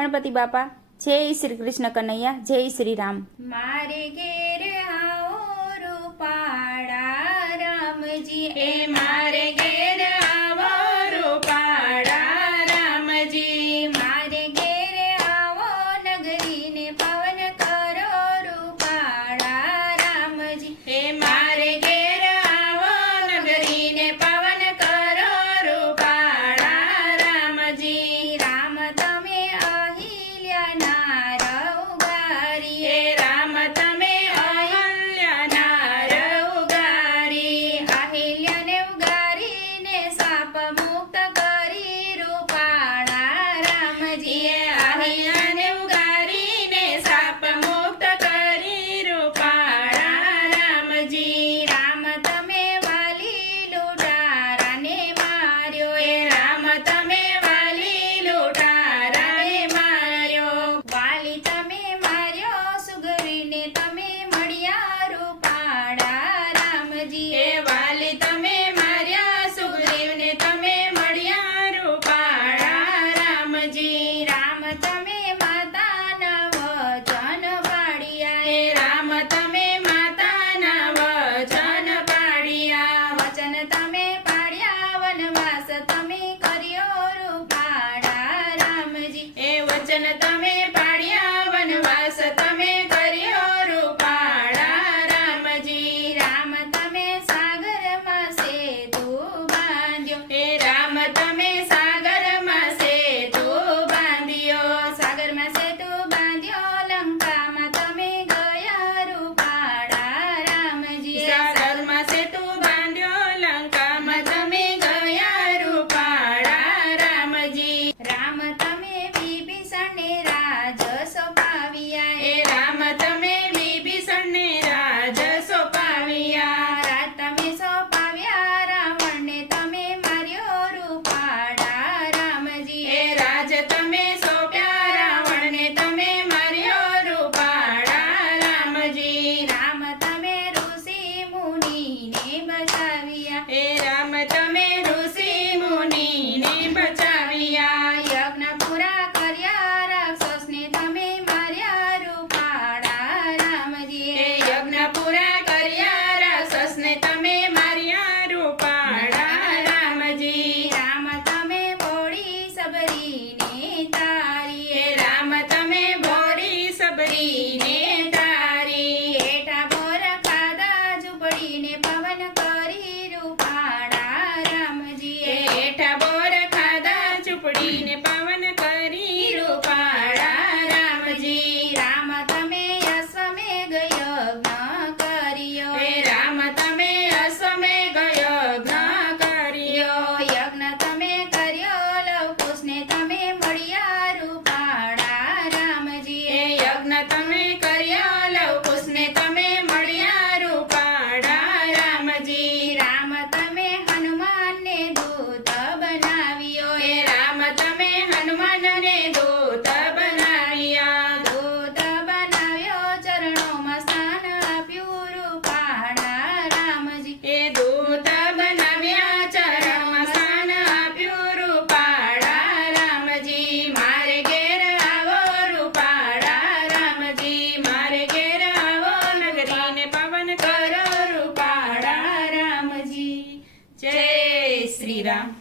गणपति बापा, जय श्री कृष्ण कन्हैया, जय श्री राम। मारे घेर आओ रूपाड़ा राम जी ए मारे പാപമ Obrigada.